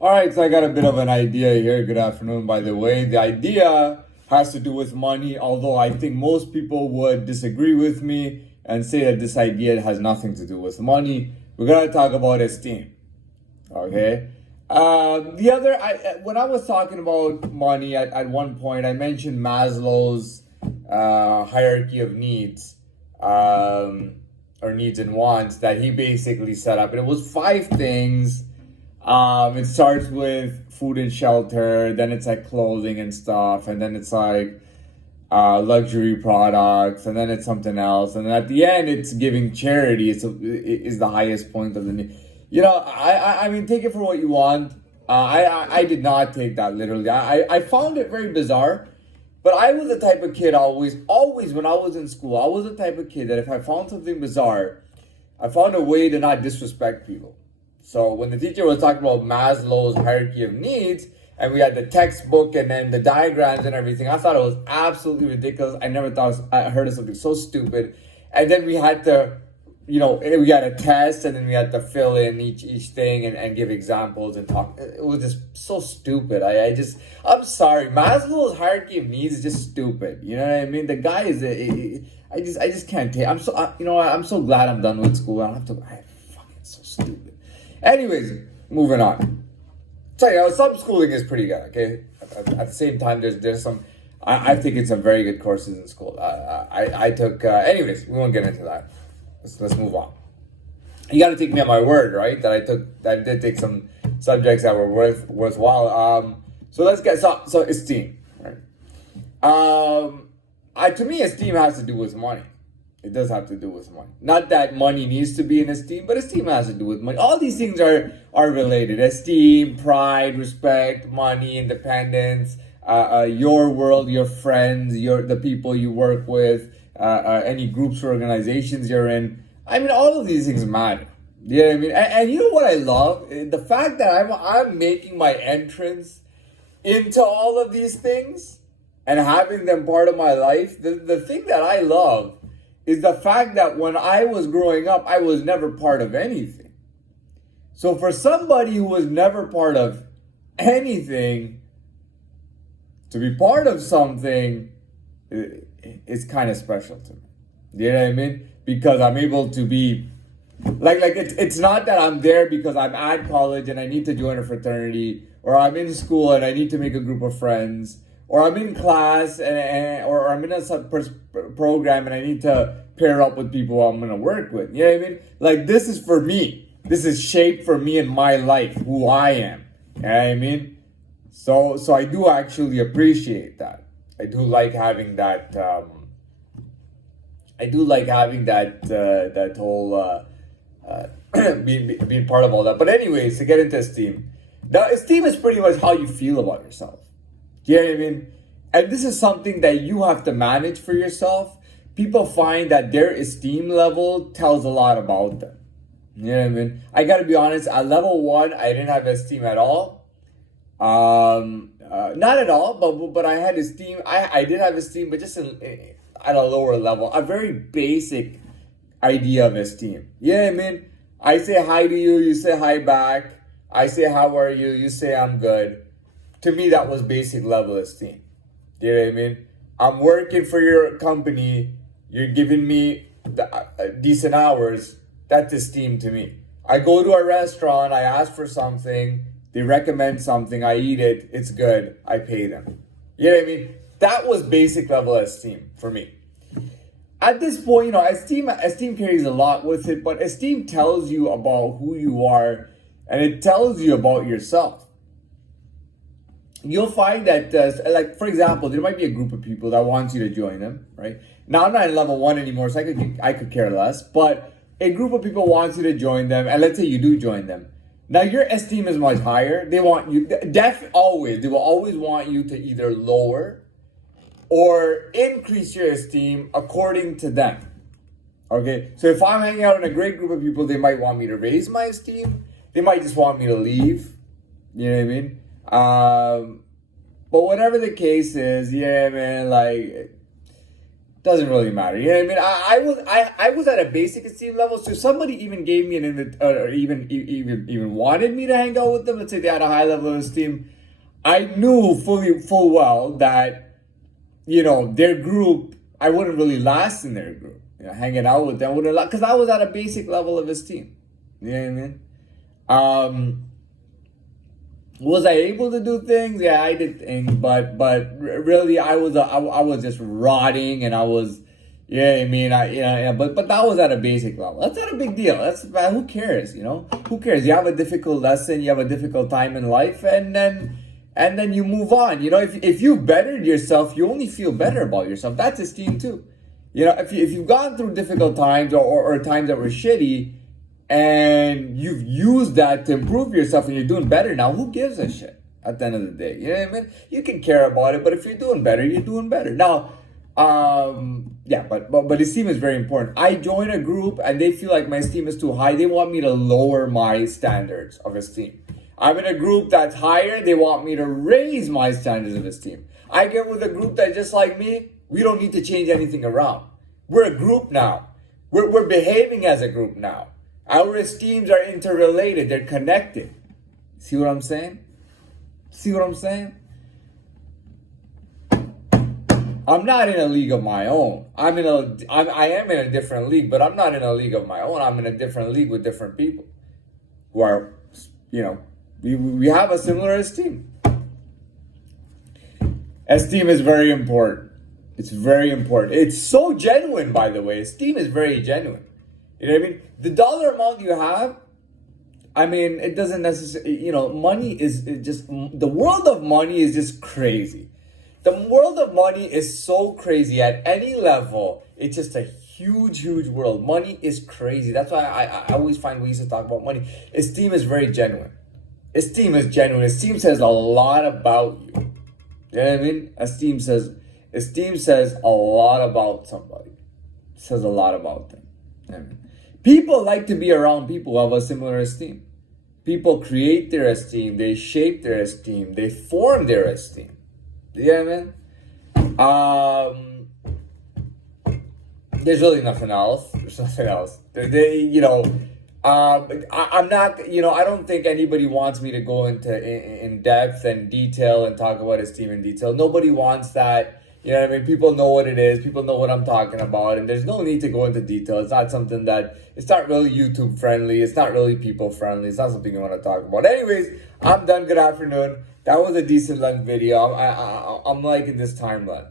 All right, so I got a bit of an idea here. Good afternoon, by the way. The idea has to do with money, although I think most people would disagree with me and say that this idea has nothing to do with money. We're gonna talk about esteem. Okay. When I was talking about money at one point, I mentioned Maslow's hierarchy of needs, or needs and wants that he basically set up, and it was five things. It starts with food and shelter, then it's like clothing and stuff, and then it's like luxury products, and then it's something else, and then at the end it's giving charity. Is the highest point of the need. I mean, take it for what you want. I did not take that literally. I found it very bizarre, but I was the type of kid always when I was in school, I was the type of kid that if I found something bizarre, I found a way to not disrespect people. So when the teacher was talking about Maslow's hierarchy of needs, and we had the textbook and then the diagrams and everything, I thought it was absolutely ridiculous. I never thought I heard of something so stupid. And then we had to, we had a test, and then we had to fill in each thing and give examples and talk. It was just so stupid. I'm sorry. Maslow's hierarchy of needs is just stupid. You know what I mean? The guy is, I just can't take. I'm so glad I'm done with school. I don't have to. So stupid. Anyways, moving on. So, some schooling is pretty good, okay? At the same time, there's some, I think it's some very good courses in school. I took, anyways, we won't get into that. Let's move on. You got to take me at my word, right? That I did take some subjects that were worthwhile. So let's get, so esteem, right? To me, esteem has to do with money. It does have to do with money. Not that money needs to be in esteem, but esteem has to do with money. All these things are related. Esteem, pride, respect, money, independence, your world, your friends, the people you work with, any groups or organizations you're in. I mean, all of these things matter. You know what I mean? And you know what I love? The fact that I'm making my entrance into all of these things and having them part of my life. The thing that I love is the fact that when I was growing up, I was never part of anything. So for somebody who was never part of anything, to be part of something is kind of special to me. You know what I mean? Because I'm able to be, it's not that I'm there because I'm at college and I need to join a fraternity, or I'm in school and I need to make a group of friends, or I'm in class or I'm in a program and I need to pair up with people I'm going to work with. You know what I mean? Like, this is for me. This is shaped for me in my life, who I am. You know what I mean? So I do actually appreciate that. I do like having that. That whole being part of all that. But anyways, to get into esteem, the esteem is pretty much how you feel about yourself. You know what I mean? And this is something that you have to manage for yourself. People find that their esteem level tells a lot about them. You know what I mean? I gotta be honest, at level 1, I didn't have esteem at all. Not at all, but I had esteem. I did have esteem, but just at a lower level. A very basic idea of esteem. You know what I mean? I say hi to you, you say hi back. I say how are you, you say I'm good. To me, that was basic level esteem. You know what I mean? I'm working for your company. You're giving me decent hours. That's esteem to me. I go to a restaurant. I ask for something. They recommend something. I eat it. It's good. I pay them. You know what I mean? That was basic level esteem for me. At this point, esteem carries a lot with it. But esteem tells you about who you are. And it tells you about yourself. You'll find that, for example, there might be a group of people that wants you to join them, right? Now, I'm not in level 1 anymore, so I could care less. But a group of people wants you to join them, and let's say you do join them. Now, your esteem is much higher. They want you, they will always want you to either lower or increase your esteem according to them. Okay? So if I'm hanging out in a great group of people, they might want me to raise my esteem. They might just want me to leave. You know what I mean? But whatever the case is, yeah, man, Doesn't really matter. You know what I mean? I was at a basic esteem level, so if somebody even gave me an or even wanted me to hang out with them, let's say they had a high level of esteem, I knew full well that, you know, their group, I wouldn't really last in their group. You know, hanging out with them wouldn't last because I was at a basic level of esteem. You know what I mean? Was I able to do things? Yeah, I did things, but really, I was just rotting, and I was, yeah, I mean, but that was at a basic level. That's not a big deal. That's who cares, you know? Who cares? You have a difficult lesson, you have a difficult time in life, and then you move on. You know, if you bettered yourself, you only feel better about yourself. That's esteem too. You know, if you've gone through difficult times or times that were shitty, and you've used that to improve yourself and you're doing better now, who gives a shit at the end of the day? You know what I mean? You can care about it, but if you're doing better, you're doing better. Now, yeah, but esteem is very important. I join a group and they feel like my esteem is too high. They want me to lower my standards of esteem. I'm in a group that's higher. They want me to raise my standards of esteem. I get with a group that's just like me. We don't need to change anything around. We're a group now. We're behaving as a group now. Our esteems are interrelated. They're connected. See what I'm saying? See what I'm saying? I'm not in a league of my own. I am in a different league, but I'm not in a league of my own. I'm in a different league with different people who are, you know, we have a similar esteem. Esteem is very important. It's very important. It's so genuine, by the way. Esteem is very genuine. You know what I mean? The dollar amount you have, I mean, it doesn't necessarily, you know, money is just, the world of money is just crazy. The world of money is so crazy at any level. It's just a huge world. Money is crazy. That's why I always find ways to talk about money. Esteem is very genuine. Esteem is genuine. Esteem says a lot about you. You know what I mean? Esteem says a lot about somebody. It says a lot about them. You know what I mean? People like to be around people who have a similar esteem. People create their esteem. They shape their esteem. They form their esteem. You know what I mean? There's really nothing else. There's nothing else. You know, I'm not, you know, I don't think anybody wants me to go into in depth and detail and talk about esteem in detail. Nobody wants that. You know what I mean? People know what it is. People know what I'm talking about. And there's no need to go into detail. It's not something that, it's not really YouTube friendly. It's not really people friendly. It's not something you want to talk about. Anyways, I'm done. Good afternoon. That was a decent length video. I'm liking this timeline.